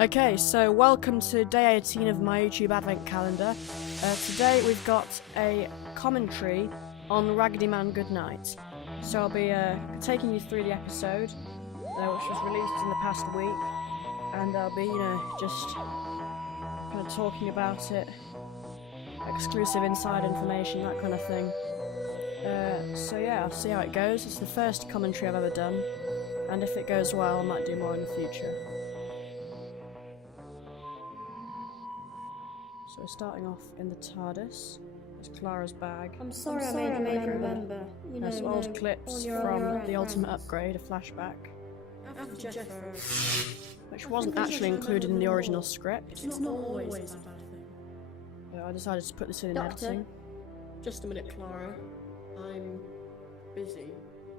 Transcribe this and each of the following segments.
Okay, so welcome to day 18 of my YouTube advent calendar. Today we've got a commentary on Raggedy Man Goodnight. So I'll be taking you through the episode, which was released in the past week, and I'll be, just kind of talking about it, exclusive inside information, that kind of thing. So yeah, I'll see how it goes. It's the first commentary I've ever done, and if it goes well, I might do more in the future. So we're starting off in the TARDIS. There's Clara's bag. I'm sorry I made you remember. There's old clips from The Ultimate Upgrade, a flashback, which wasn't actually included in the original script. It's not always a bad thing. I decided to put this in editing. Just a minute, Clara. I'm busy.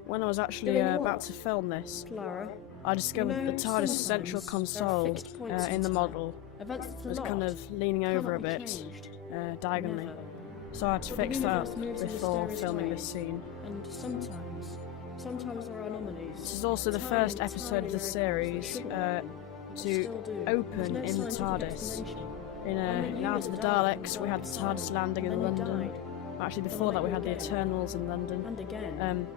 When I was actually about to film this, Clara, I discovered that the TARDIS central console in the model was kind of leaning over a bit, diagonally. So I had to fix that before filming this scene. And sometimes there are anomalies. This is also the first episode of the series to open in the TARDIS. In Out of the Daleks, we had the TARDIS landing in London. Actually, before that, we had the Eternals in London. And again.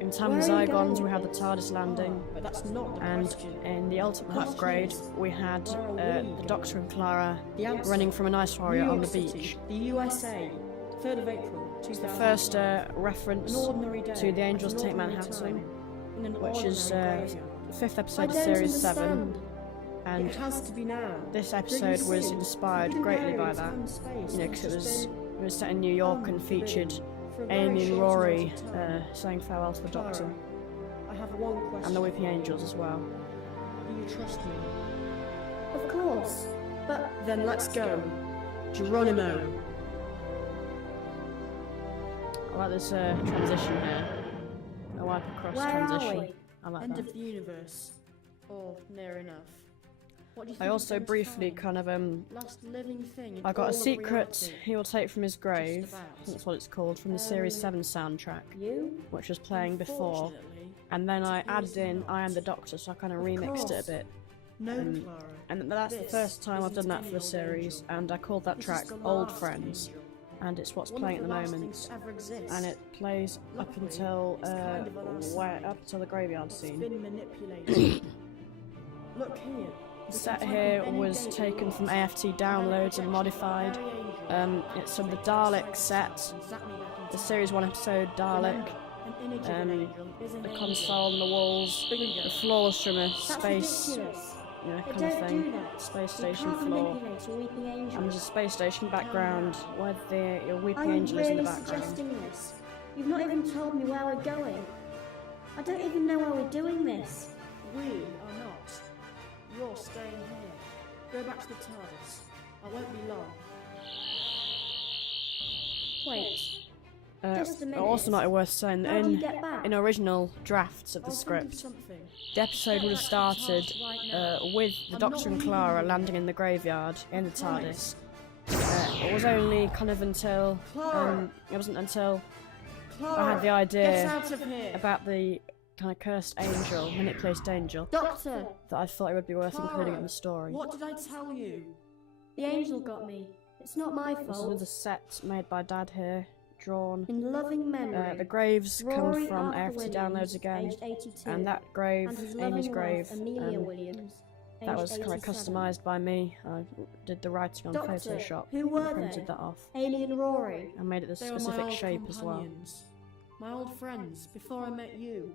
In Time of the Zygons, we had the TARDIS landing, But that's not the and question. in the Ultimate Upgrade, we had the Doctor and Clara The answer. running from an ice warrior New on York the City, beach. the USA, 3rd of April, 2000. It's the first reference An ordinary day, to The Angels an Take ordinary Manhattan, time, in an which is ordinary the graveyard. 5th I episode of don't Series 7, understand. and It has to be now. this Don't you episode was see? inspired Even greatly though by it's that, time and space, because it's it just was set in New York and featured for a very Amy and short Rory amount of time. saying farewell to the Clara, Doctor, I have one question. and the Weeping Angels as well. Do you trust me? Of course, but Then let's go. Geronimo. I like this transition here. A wipe across where transition. are we? I like End that. of the universe. Or near enough. What do you I think also of Ben's briefly time? kind of Last living thing in I got all a of secret reality. he will take from his grave. Just about. I think that's what it's called, from the Series 7 soundtrack, You? which was playing before. Unfortunately, And then I added in I Am the Doctor, so I kind of remixed it a bit. no, Um, Clara. And that's the This first time I've isn't done that for any the old series, angel. and I called that This track is the Old last Friends, angel. and it's what's One playing of at the the last moment. things to ever exist. And it plays up Luckily, until it's kind of on our side. up until the graveyard It's scene. been manipulated. Look here. The We set can type here in any was date taken we from want. AFT And then downloads and projection modified. of the very angel It's from the makes Dalek it set, exactly back in the time. Series 1 episode Dalek, Remember, an image of an angel is an the angel. console and the walls, Bingo. the floors from a That's space, ridiculous. kind They of don't do thing, that. space You station can't floor. manipulate a weeping angel. And there's a space station background where the Are Weeping you Angel is in really the background. suggesting this? You've not even told me where we're going. I don't even know why we're doing this. We are not. You're staying here. Go back to the TARDIS. I won't be long. Wait, just a minute. Also might be worth saying that how do you get back? in original drafts of the I'll think of script, something. the episode would have started with the I'm Doctor not and leaving Clara you. landing in the graveyard in the Promise. TARDIS. It was only kind of until Clara. it wasn't until Clara, I had the get idea out of here. about the kind of cursed angel, manipulated angel, Doctor, that I thought it would be worth Clara, including in the story. What did I tell you? the angel got me. It's not my This is fault. another set made by Dad here, drawn. In loving memory, The graves Rory come from Arthur AFT Williams, downloads again, aged 82, and that grave, and his Amy's loving grave, wife, Amelia Williams, that aged was kind of 87. customised by me. I did the writing on Doctor, Photoshop, who were and printed they? that off, Alien Rory. and made it this They were my specific old shape as well. companions. My old friends, before I met you.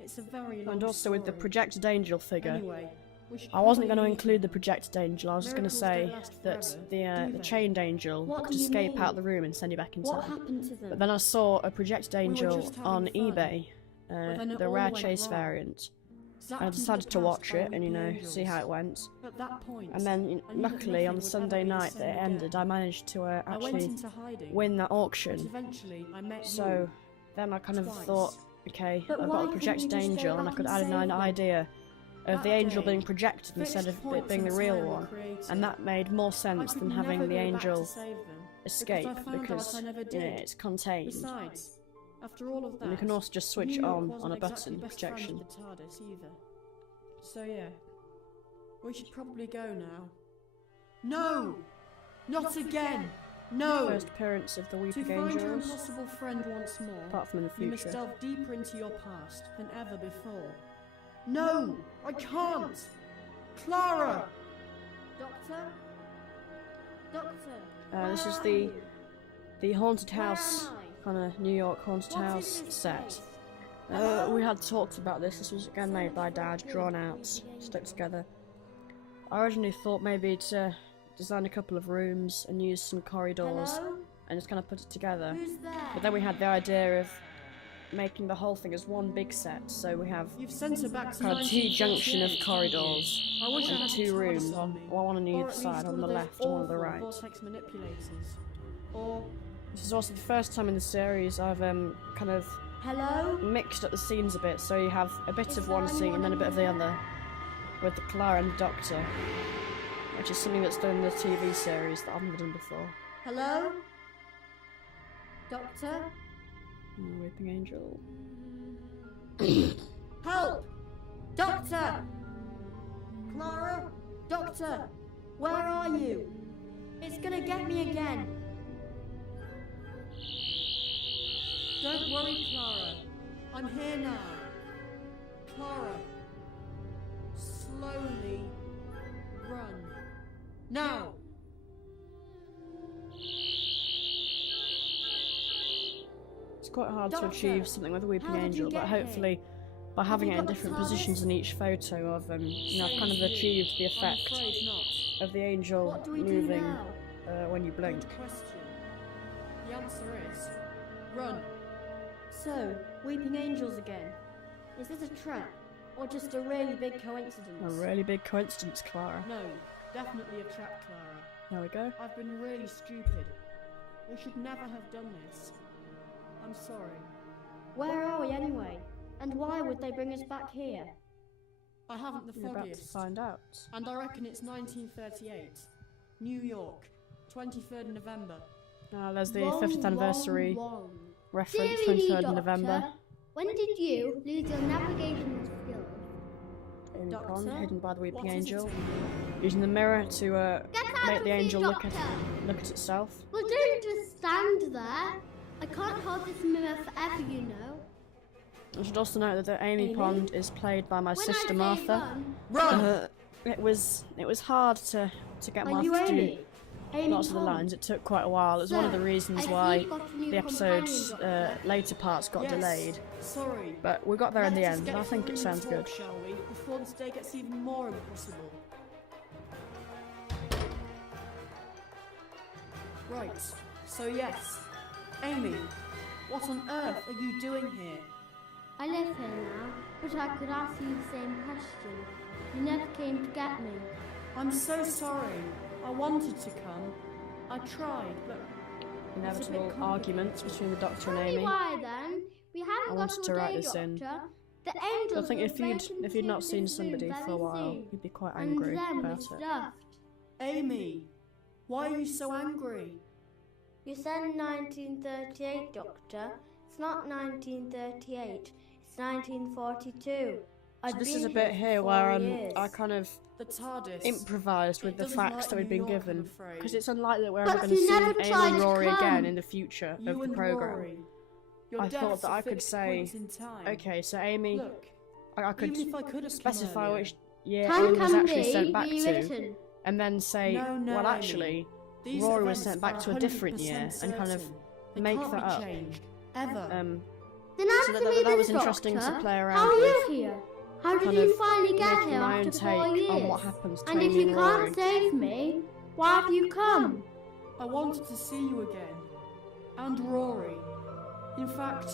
It's a very long And also with the story. projected angel figure, Anyway, we should I wasn't probably going to leave include now. the projected angel, I was just going to Miracles say don't last that forever, do the they? chained angel What could do you escape out mean? the room and send you back in What time. happened to them? But then I saw a projected were angel just having on fun. eBay, But then it the all rare went chase wrong. variant. Zapped I into decided the to past watch by it and, weeping see how it angels. went. At that point, And then, I knew that luckily, on nothing the would Sunday ever be the night that same it ended, again. I managed to I went actually into hiding. win that But auction. eventually, I met So you. then I kind of Twice. thought, okay, But I've why got a couldn't projected you just go angel, and I back could and add in save an them? idea of That the angel day, being projected fixed instead of it points being in the real time were one. created. And that made more I sense could than having never the go back to angel save them, escape I found out because I never did. it's contained. Besides, After all of that, And you can also just switch New it York on wasn't a exactly button, best friends projection. with the TARDIS either. So yeah, we should probably go now. No! Not again! No! First appearance of the To Weeping find your Angels, impossible friend once more, apart from in the you must future. delve deeper into your past than ever before. No! I can't! Clara! Doctor? Doctor? This is where are the you? haunted Where house, am I? kind of New York haunted What house is this set. place? We had talked about this. This was again made by Dad, drawn out, stuck together. I originally thought maybe to design a couple of rooms and use some corridors Hello? and just kind of put it together. Who's there? But then we had the idea of making the whole thing as one big set, so we have You've sent her back to kind of two junction of 1948. corridors I wish I and had two a TARDIS rooms, on me. one on Or either at side, least on the one of left those and one on the awful right. vortex manipulators. Or This is also the first time in the series I've kind of Hello? mixed up the scenes a bit, so you have a bit Is of there one scene and then a bit of the anyone other, with the Clara and the Doctor, which is something that's done in the TV series that I've never done before. Hello? Doctor? Weeping Angel. Help! Doctor! Clara? Doctor! Where are you? It's gonna get me again. don't worry, Clara. I'm here now. Clara. Slowly run. Now! It's quite hard Doctor, to achieve something with a Weeping how did you Angel, but get here? hopefully by Have having you it in got the different TARDIS? positions in each photo, I've I've kind of achieved the I'm effect afraid not. of the angel What do we do moving now? when you blink. Good question. The answer is run. So, weeping angels again. Is this a trap? Or just a really big coincidence? A really big coincidence, Clara. No, definitely a trap, Clara. There we go. I've been really stupid. We should never have done this. I'm sorry. Where are we anyway? And why would they bring us back here? I haven't the You're about to foggiest. find out. And I reckon it's 1938. New York, 23rd November. There's the Wrong, 50th anniversary wrong. reference, Dear me, 23rd Doctor, November. When did you lose your navigational skills? Amy Doctor? Pond, hidden by the What Weeping is it, Angel. Amy? Using the mirror to Get out make of the here, angel look Doctor! at itself. Well, don't just stand there. I can't hold this mirror forever, you know. I should also note that Amy Amy? Pond is played by my When sister I say Martha. run, It was hard to get Are Martha you to do Amy? Amy lots of the Pond? lines. It took quite a while. It was one of the Sir, reasons I see why you've got a new the episode's companion, Doctor. later parts got Yes, delayed. Sorry. But we got there in the Let us end, get and I to think the it room sounds and talk, good. Shall we? Before this day gets even more impossible. Right. So yes, Amy, what on earth are you doing here? I live here now, but I could ask you the same question. You never came to get me. I'm so sorry. I wanted to come. I tried, but Inevitable complicated. arguments between the Doctor Tell and me Amy. why then? We haven't I got wanted all to write day, this in. Doctor. The angels I think will if you'd not seen somebody for a while, soon. you'd be quite And angry then about we're it. stuffed. Amy, why are you so angry? You said 1938, Doctor. It's not 1938. It's 1942. So this is a bit here where I kind of The TARDIS. improvised with It the doesn't facts like that we've New been York, I'm given, afraid. because it's unlikely that we're But ever going to you see never Amy tried and to Rory come. again in the future You of the and program. Rory. Your I thought deaths that are I could fixed say, points in time. okay, so Amy, Look, I could even if I could have specify come which year Time Amy was can actually be sent back to, rewritten. and then say, No, no, well, Amy. actually, These Rory was events sent back are to a different 100% year, and kind of certain. They make can't that be up. changed, ever. Then So answer that- me that this, was interesting to Doctor. play around How are you with, here? How did kind you of finally get making here my own after 4 take years? on what happens to And if Amy you and can't Rory. save me, why have you come? I wanted to see you again. And Rory. In fact,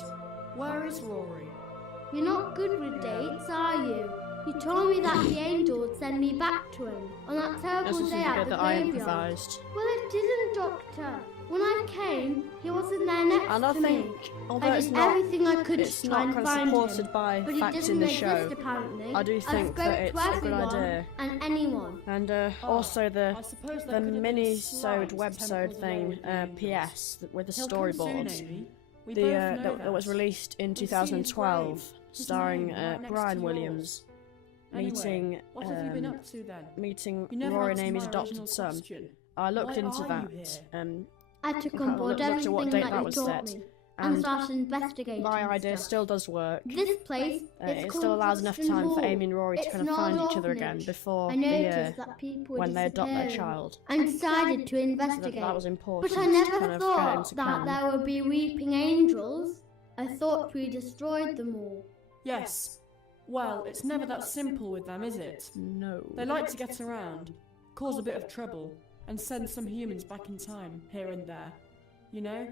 where is Rory? You're not good with dates, are you? You told me that the angel would send me back to him on that This terrible is the day at bit the that I graveyard. improvised. Well, it didn't, Doctor. When I came, he wasn't there next And I to think, me. although I it's did not, everything I could it's to try not and kind of find supported him. by But he facts didn't in the exist, show, apparently. I do think spoke that it's to a good everyone idea. and anyone. And Oh, also the I suppose the there could have been a mini-sode slight websode temporal delay thing, with the angels. PS, with the He'll come soon, storyboards. Amy. that was released in 2012, starring Brian Williams, Anyway, what have you been up to then? meeting You never Rory and answered Amy's my adopted original son. question. I looked Why into are that. you here? I took I on board looked at everything what date that that you was taught set, me and and started investigating my idea stuff. still does work. This place It still allows enough time for Amy and Rory to kind of find each other again before I the noticed that people were when they adopt their disappearing child. and decided to So investigate. that was important But I to never kind of get thought into that canon. there would be weeping angels. I thought we destroyed them all. Yes. Well, it's never that simple with them, is it? No. They like to get around, cause a bit of trouble, and send some humans back in time, here and there. You know?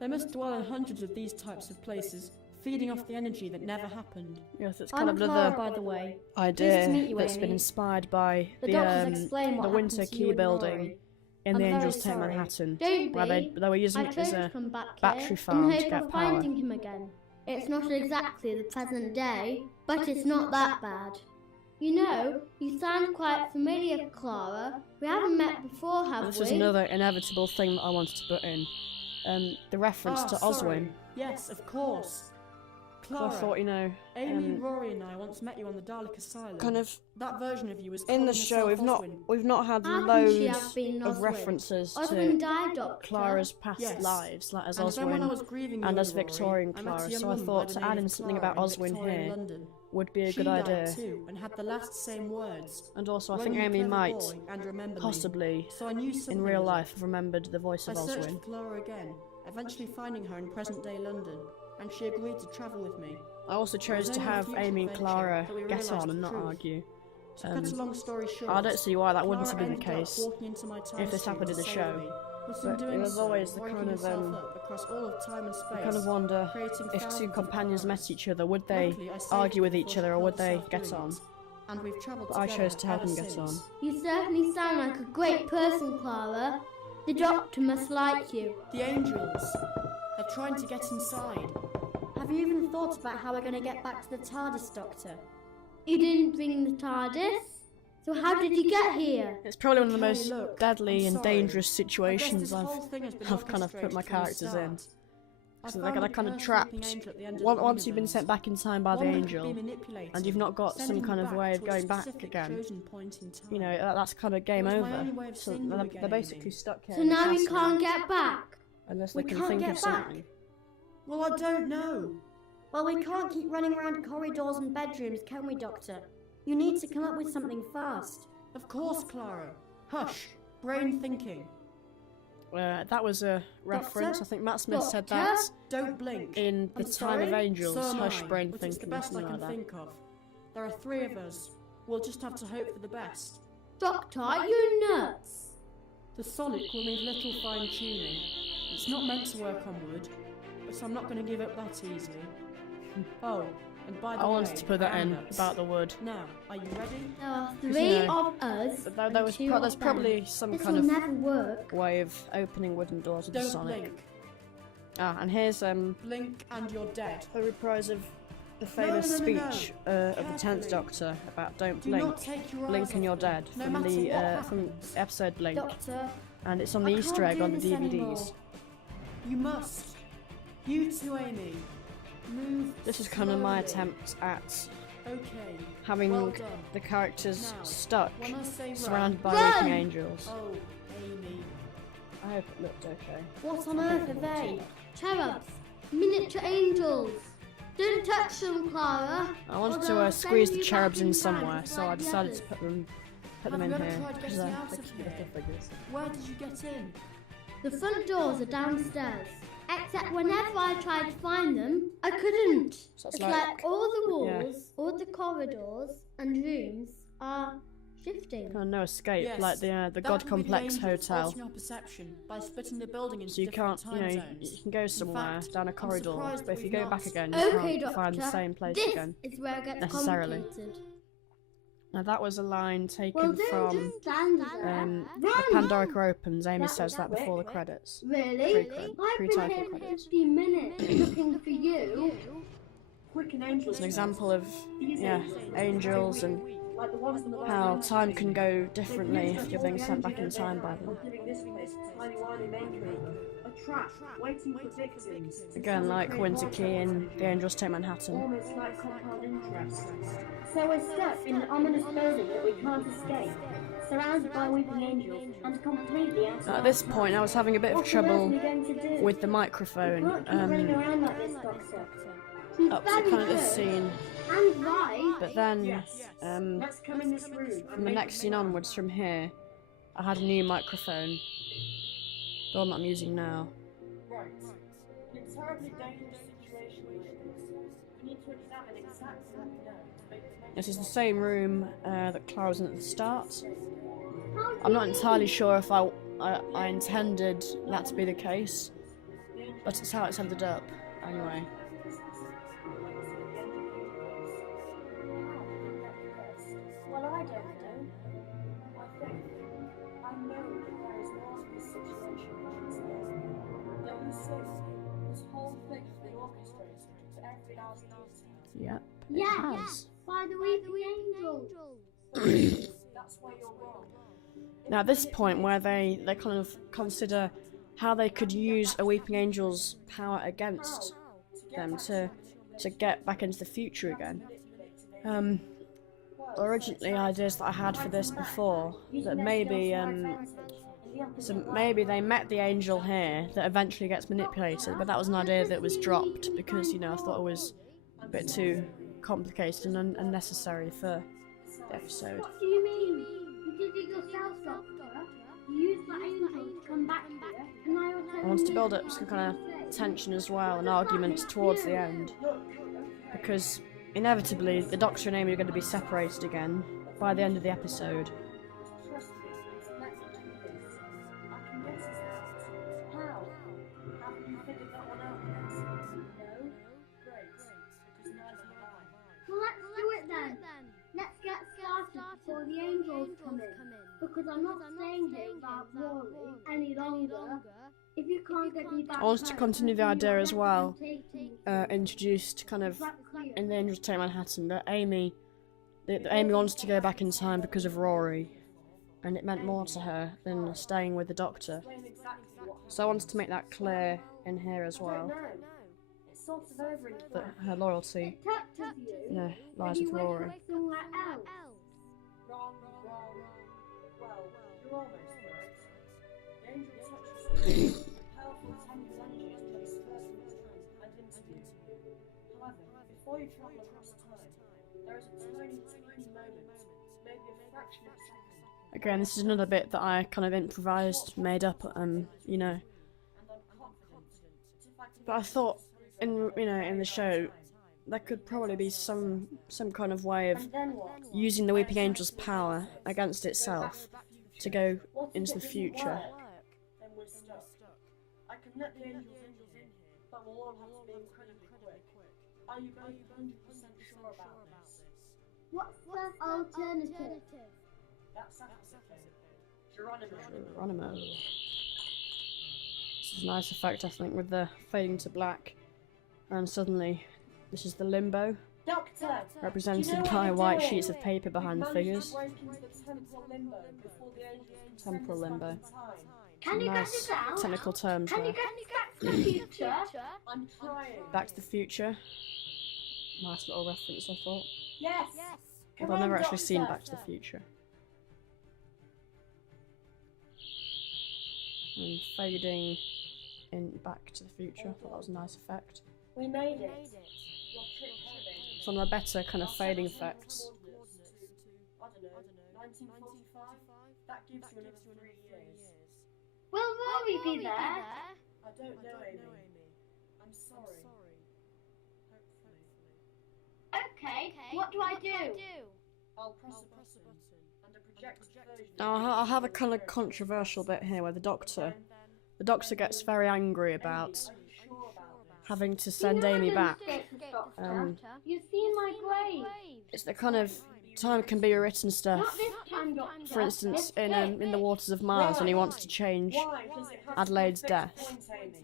They must dwell in hundreds of these types of places, feeding off the energy that never happened. Yes, it's kind I'm of Clara, another by the way. idea Pleased to meet you, that's been Amy. inspired by The the doctors explain what the Winter happened to Key you and building Rory. in I'm the very Angels Take sorry. Manhattan, Don't where be. they were using I it as chose to a come back battery here farm in to hope get of power. finding him again. It's not exactly the present day, but it's not that bad. You know, you sound quite familiar, Clara. We haven't met before, have This we? is another inevitable thing that I wanted to put in. The reference to Oswin. Sorry. Yes, of course. 'Cause Clara, I thought, you know, Amy, Rory and I once met you on the Dalek Asylum. kind of That version of you was in the calling show herself we've not had How can she loads have been of Oswin? references Oswin to died, Doctor. Clara's past Yes. lives, like as And then when I Oswin was grieving you and as Rory, Victorian I met a Clara, young so I woman thought by the to name add of in something Clara about Oswin Victorian here London. would be a She good died idea. too, and had the last same words. And also, I Run, think you Amy clever might boy, and remember me. possibly, So I knew in something real was life, up. have remembered the voice I of searched for Oswin. Clara again, eventually finding her in present-day London, and she agreed to travel with me. I also chose to only in a have future Amy and adventure Clara that we get realised on and the not truth. argue. To cut a long story short, I don't see why that wouldn't Clara have been the ended up case walking into my time if this stream happened in to the save show. me. But in But it doing was so, always the breaking kind of, herself up across all of time and space, I kind of wonder creating if two thousands of companions Claras. met each other, would they Luckily, I saved argue her with before each she other or killed would they herself get doing on? it. And we've travelled But I chose to have together them ever get on. since. You certainly sound like a great person, Clara. The doctor must like you. The angels. They're trying to get inside. Have you even thought about how we're going to get back to the TARDIS, Doctor? You didn't bring the TARDIS? So how did you get here? It's probably one of the Okay, most look, deadly I'm and sorry. dangerous I guess situations this whole thing has been I've kind of put my orchestrated from the characters in. start. I So found they're a kind of cursed trapped sleeping angel at the end of the once you've been universe. sent back in time by the One that could be angel, manipulated, and you've not got some sending kind you of back way of to a going back specific again. chosen point in time. You know, that's kind of game It was my over. only way of So seeing you they're, again, they're basically Amy. stuck here. So in the now we castle can't get back. unless We they can can't think get of back. something. Well, I don't know. Well, we can't keep running around corridors and bedrooms, can we, Doctor? You need to come up with something fast. Of course, Clara. Hush. Brain thinking. That was a reference. Doctor? I think Matt Smith said Doctor? that Don't blink. in The I'm Time of sorry? Angels, So am Hush I, Brain but it's the Thinking, best I something can like that. think of. There are 3 of us. We'll just have to hope for the best. Doctor, are you nuts? The Sonic will need little fine-tuning. It's not meant to work on wood, but I'm not going to give up that easily. Oh, and by the I way, wanted to put that I am in nuts. about the wood. Now, are you ready? There are you 3 know, of us. But there and was 2 there's of probably them. some This kind will of never work. way of opening wooden doors with the Don't Sonic. blink. Ah, and here's Blink and you're dead. a reprise of the famous no, no, no. speech of the 10th Carefully. Doctor about don't Do blink. not take your Blink eyes and you're off them, dead no from matter the what from happens. episode Blink, Doctor, and it's on I the Easter can't egg do on the this anymore. DVDs. You must. You too, Amy. Move This is kind of my slowly. attempt at Okay. having Well done. the characters Now, stuck, When I say surrounded by Run! weeping angels. run, oh, Amy. I hope it looked okay. what on earth are they? Cherubs, miniature angels. Don't touch them, Clara. I wanted or to they'll squeeze send the you cherubs back in time somewhere, just so I like the decided to others. put them Have in you ever here tried because getting they're out of cute here? little figures. Where did you get in? The front doors are downstairs. Except whenever I tried to find them, I couldn't. So It's it's like all the yeah. walls, all the corridors and rooms are shifting. Kind of no escape, Yes, like the That God could be the Complex angels Hotel. altering our perception by splitting the building into So you different can't, you time know, zones. you can go somewhere fact, down a I'm corridor, surprised but that if you we've go not- back again, you Okay, can't find the Doctor. same place This again. is where it gets necessarily. complicated. Now that was a line taken Well, don't from just stand there. the Run! Pandorica Opens. Amy says that before the credits. Really? Pre-cred- I've been pre-title here for credits. 15 minutes looking for you. It's an example of angels and how time can go differently if you're being sent back in time by them. trap waiting for victims. Again, like Winter Key in The Angels Take Manhattan. Almost like compound interest. So we're stuck in an ominous building that we can't escape, surrounded by weeping angels and completely out of At this point, I was having a bit of What on earth trouble are we going to do? with the We microphone. can't keep running around like this, Doctor. He's Up to very kind of this good scene, and right. but then Let's come in this room. from the next scene onwards from here, I had a new microphone, the one that I'm using now. Right. In a terribly dangerous situation like this, we need to examine exactly what we know to make the This is the same room that Clara was in at the start. How do I'm not you entirely mean? sure if I intended that to be the case, but it's how it's ended up, anyway. Well, I don't know. I think I know that there is more to this situation than meets the eye. Don't you see? This whole thing has been orchestrated to every last detail. Yep, it Yes, has. by the weeping angels. That's why you're wrong. Now, at this point where they kind of consider how they could use a Weeping Angel's power against them to get back into the future again. Originally, ideas that I had for this before, that maybe maybe they met the angel here that eventually gets manipulated, but that was an idea that was dropped because, you know, I thought it was a bit too complicated and unnecessary for the episode. What do you mean? You did it yourself, Doctor. You used the angel to come back here, and now you're telling I wanted to me build up what some I kind say. of tension as well and arguments towards the end, because inevitably the Doctor and Amy are going to be separated again by the end of the episode. Trust me, let me do this. I can get us out. How? Haven't you figured that one out yet? No? Great. Because neither have I. Well, let's do it then. Let's get started before the angels come in. Because I'm not staying here without Rory any longer. If you can't get me back I wanted to home, continue the then idea you're as well, representing introduced kind of that clear. in The Angels Take Manhattan, that Amy wants to go back in time because of Rory, and it meant more to her than staying with the Doctor. Explain exactly what happened. So I wanted to make that clear in here as well, No. It's sort of over in that France. her loyalty, It touches you. yeah, lies and you with wake Rory. up somewhere else. Wrong. Well, you're almost right. The angel touches you. Powerful tangled energy is transferred from its hand and into you. However, before you travel across time, there is a tiny moment, maybe a fraction of a second, Again, this is another bit that I kind of improvised, made up, you know. and I'm confident that if I can But I thought, in the show, there could probably be some kind of way of And then what? using the Weeping Angel's power against itself to go into the future. then we're stuck. I can let the angels in here, but we'll all have to be incredibly quick. Are you both 100% sure about this? What's the alternative? That's Africa. Geronimo. Geronimo. This is a nice effect, I think, with the fading to black. And suddenly, this is the limbo, Doctor! represented Do you know what by you're white doing? sheets of paper behind the We've managed figures. to break into the temporal limbo before the angels can send Temporal us back limbo. in time. Can you get Nice us out? technical terms Can you there. get us back to the future? I'm trying. Back to the Future. Nice little reference, I thought. Yes! But I've never actually seen Back to the Future. And fading in Back to the Future. I thought that was a nice effect. We made it. Your trick heading. It's one of the better kind of fading effects. I don't know, 1945? That gives you another 3 years. Will Rory be there? I don't know, Amy. I'm sorry. Hopefully. Okay, what do I do? I'll press a button, and a projected version. Now, I'll have a kind of controversial bit here where the Doctor gets very angry about Are you sure about this? having to send Amy back. Um, You've seen my grave. It's the kind of time can be rewritten stuff. Not this time, Doctor. For instance, This in the waters of Mars, when he wants to change Why does it have Adelaide's to be a fixed death. point, Amy?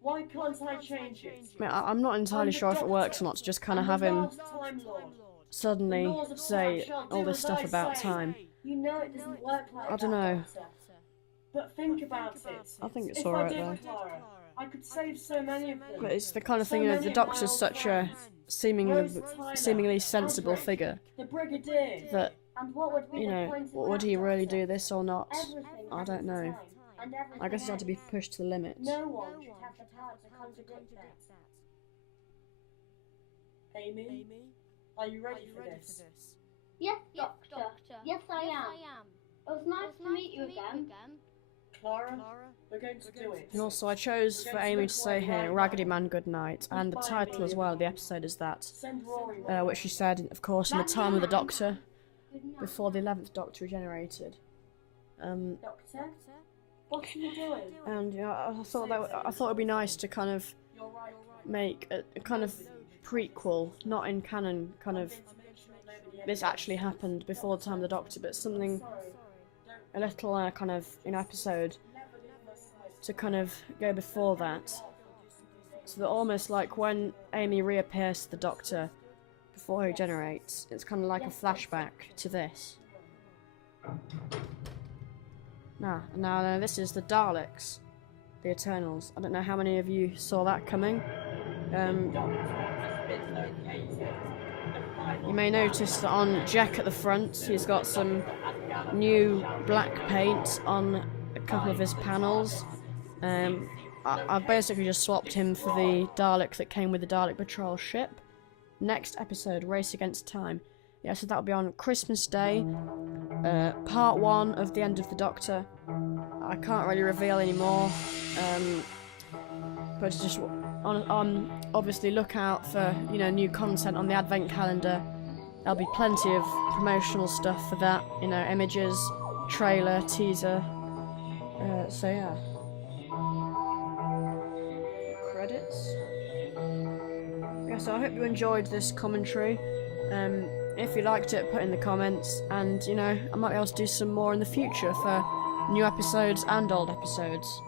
Why can't I change it? I mean, I'm not entirely sure if it works or not to just kind of I'm have the him last Time Lord. suddenly say all this stuff about time. You know it doesn't work like I don't that, know. Doctor. But think about it. I think it's If alright I did, though. Clara, I could save so many of them. But it's the kind of thing, you know, the Doctor's such a seemingly sensible figure The Brigadier. that, And what would be you the know, point of would that, he really Doctor? do this or not? Everything I has don't its know. time, and I guess it's had to be everything pushed to the limit. No one should have the power to contradict that. Amy, are you ready for this? Yes, Doctor. Yes, I am. It was nice to meet you again. Clara, we're going to do it. And also, I chose for Amy to say here, Raggedy Man Goodnight, and the title as well of the episode is that, Send Rory. which she said, of course, in the time of the Doctor, before the 11th Doctor regenerated. Doctor, what are you doing? And yeah, I thought it'd be nice to kind of You're right. make a kind of prequel, not in canon, kind of this actually happened before the time of the Doctor, but something a little kind of episode to kind of go before that, so that almost like when Amy reappears to the Doctor before he regenerates, it's kind of like a flashback to this. Now this is the Daleks, the Eternals. I don't know how many of you saw that coming. You may notice that on Jack at the front, he's got some new black paint on a couple of his panels. I've basically just swapped him for the Dalek that came with the Dalek Patrol ship. Next episode, Race Against Time. Yeah, so that'll be on Christmas Day, part 1 of The End of the Doctor. I can't really reveal any more, but just obviously look out for, you know, new content on the Advent calendar. There'll be plenty of promotional stuff for that, you know, images, trailer, teaser. So yeah. Credits. Yeah, so I hope you enjoyed this commentary. If you liked it, put in the comments, and you know, I might be able to do some more in the future for new episodes and old episodes.